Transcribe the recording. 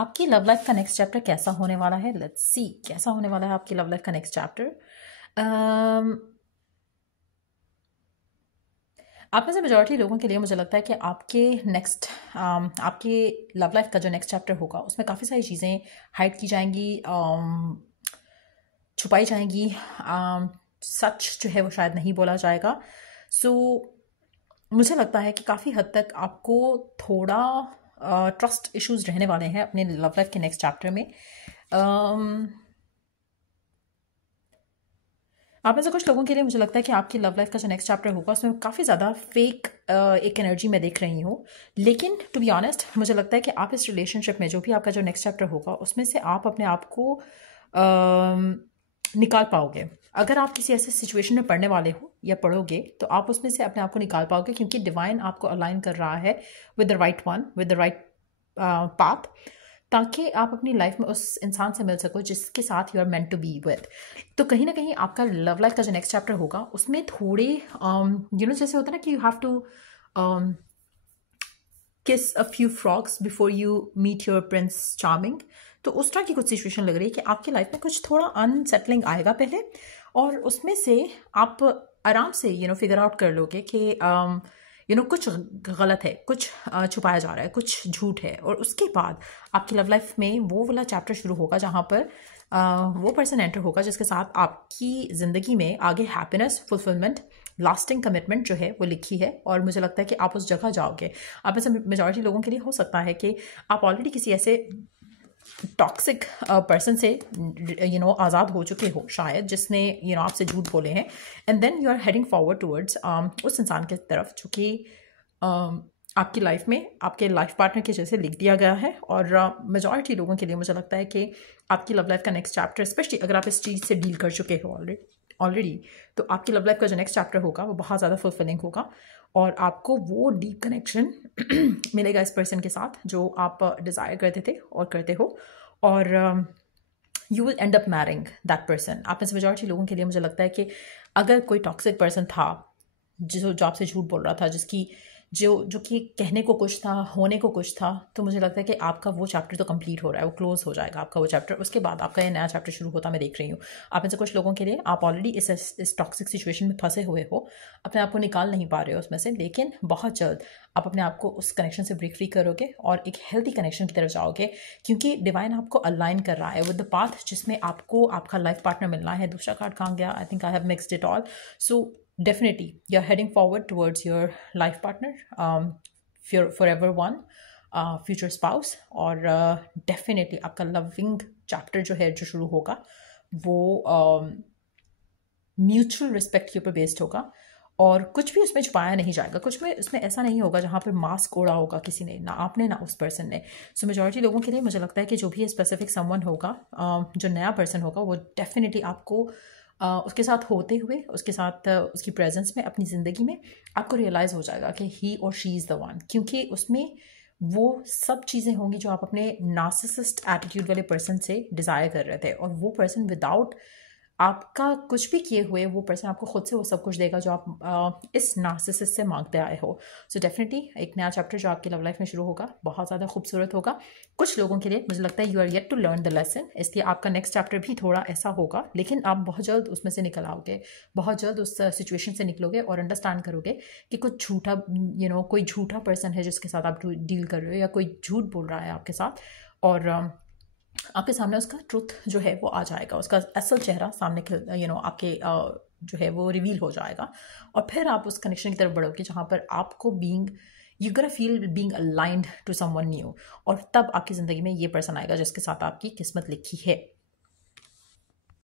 आपकी love life का next chapter कैसा होने वाला है? लेट्स सी कैसा होने वाला है आपकी लव लाइफ का नेक्स्ट चैप्टर। आप में से मेजॉरिटी लोगों के लिए मुझे लगता है कि आपके लव लाइफ का जो नेक्स्ट चैप्टर होगा उसमें काफ़ी सारी चीज़ें हाइड की जाएंगी, छुपाई जाएंगी, सच जो है वो शायद नहीं बोला जाएगा। सो मुझे लगता है कि काफ़ी हद तक आपको थोड़ा ट्रस्ट इश्यूज रहने वाले हैं अपने लव लाइफ के नेक्स्ट चैप्टर में। आप में से कुछ लोगों के लिए मुझे लगता है कि आपकी लव लाइफ का जो नेक्स्ट चैप्टर होगा उसमें काफ़ी ज़्यादा फेक एक एनर्जी मैं देख रही हूँ। लेकिन टू बी ऑनेस्ट मुझे लगता है कि आप इस रिलेशनशिप में जो भी आपका जो नेक्स्ट चैप्टर होगा उसमें से आप अपने आप को निकाल पाओगे। अगर आप किसी ऐसे सिचुएशन में पढ़ने वाले हो या पढ़ोगे तो आप उसमें से अपने आप को निकाल पाओगे, क्योंकि डिवाइन आपको अलाइन कर रहा है with the right one, with the right path, ताकि आप अपनी लाइफ में उस इंसान से मिल सको जिसके साथ you are meant to be with. तो कहीं ना कहीं आपका लव लाइफ का जो नेक्स्ट चैप्टर होगा उसमें थोड़े जैसे होता है ना कि you have to kiss a few frogs before you meet your prince charming. तो उस तरह की कुछ सिचुएशन लग रही है कि आपकी लाइफ में कुछ थोड़ा अनसेटलिंग आएगा पहले, और उसमें से आप आराम से फिगर आउट कर लोगे कि कुछ गलत है, कुछ छुपाया जा रहा है, कुछ झूठ है। और उसके बाद आपकी लव लाइफ में वो वाला चैप्टर शुरू होगा जहाँ पर वो पर्सन एंटर होगा जिसके साथ आपकी ज़िंदगी में आगे हैप्पीनेस, फुलफिलमेंट, लास्टिंग कमिटमेंट जो है वो लिखी है। और मुझे लगता है कि आप उस जगह जाओगे। आप में से मेजॉरिटी लोगों के लिए हो सकता है कि आप ऑलरेडी किसी ऐसे टॉक्सिक पर्सन से आज़ाद हो चुके हो शायद, जिसने आपसे झूठ बोले हैं, and then you are heading forward towards उस इंसान के तरफ जो कि आपकी लाइफ में आपके लाइफ पार्टनर के जैसे लिख दिया गया है। और मेजॉरिटी लोगों के लिए मुझे लगता है कि आपकी लव लाइफ का नेक्स्ट चैप्टर, स्पेशली अगर आप इस चीज़ से डील कर चुके हो ऑलरेडी, तो आपकी लव लाइफ का जो नेक्स्ट चैप्टर होगा वो बहुत ज़्यादा फुलफिलिंग होगा और आपको वो डीप कनेक्शन मिलेगा इस पर्सन के साथ जो आप डिज़ायर करते थे और करते हो, और you will and up marrying that person. आप में से मेजॉरिटी लोगों के लिए मुझे लगता है कि अगर कोई टॉक्सिक पर्सन था जो आपसे झूठ बोल रहा था, जिसकी जो कि कहने को कुछ था, होने को कुछ था, तो मुझे लगता है कि आपका वो चैप्टर तो कंप्लीट हो रहा है, वो क्लोज हो जाएगा आपका वो चैप्टर। उसके बाद आपका ये नया चैप्टर शुरू होता मैं देख रही हूँ। आप में से कुछ लोगों के लिए आप ऑलरेडी इस टॉक्सिक सिचुएशन में फंसे हुए हो, अपने आप को निकाल नहीं पा रहे हो उसमें से, लेकिन बहुत जल्द आप अपने आप को उस कनेक्शन से ब्रेक फ्री करोगे और एक हेल्थी कनेक्शन की तरफ जाओगे, क्योंकि डिवाइन आपको अलाइन कर रहा है विद द पाथ जिसमें आपको आपका लाइफ पार्टनर मिलना है। दूसरा कार्ड कहाँ गया? I think I have mixed it all. So definitely you're heading forward towards your life partner, your forever one, future spouse, और definitely आपका loving chapter जो शुरू होगा वो mutual respect के ऊपर बेस्ड होगा और कुछ भी उसमें छुपाया नहीं जाएगा। कुछ में उसमें ऐसा नहीं होगा जहाँ पर मास्क ओढ़ा होगा किसी ने, ना आपने ना उस पर्सन ने। सो मेजॉरिटी लोगों के लिए मुझे लगता है कि जो भी स्पेसिफिक समवन होगा, जो नया पर्सन होगा, वो डेफिनेटली आपको उसके साथ होते हुए, उसके साथ उसकी प्रेजेंस में, अपनी ज़िंदगी में आपको रियलाइज़ हो जाएगा कि ही और शी इज़ द वन, क्योंकि उसमें वो सब चीज़ें होंगी जो आप अपने नार्सिसिस्ट एटीट्यूड वाले पर्सन से डिज़ायर कर रहे थे। और वो पर्सन विदाउट आपका कुछ भी किए हुए, वो पर्सन आपको खुद से वो सब कुछ देगा जो आप इस नार्सिसिस्ट से मांगते आए हो। सो डेफिनेटली एक नया चैप्टर जो आपकी लव लाइफ में शुरू होगा बहुत ज़्यादा खूबसूरत होगा। कुछ लोगों के लिए मुझे लगता है you are yet to learn the lesson, इसलिए आपका नेक्स्ट चैप्टर भी थोड़ा ऐसा होगा, लेकिन आप बहुत जल्द उसमें से निकल आओगे, बहुत जल्द उस सिचुएशन से निकलोगे और अंडरस्टैंड करोगे कि कुछ झूठा कोई झूठा पर्सन है जिसके साथ आप डील कर रहे हो, या कोई झूठ बोल रहा है आपके साथ, और आपके सामने उसका ट्रुथ जो है वो आ जाएगा, उसका असल चेहरा सामने आपके जो है वो रिवील हो जाएगा। और फिर आप उस कनेक्शन की तरफ बढ़ोगे जहाँ पर आपको you gonna feel being aligned to someone new, और तब आपकी ज़िंदगी में ये पर्सन आएगा जिसके साथ आपकी किस्मत लिखी है।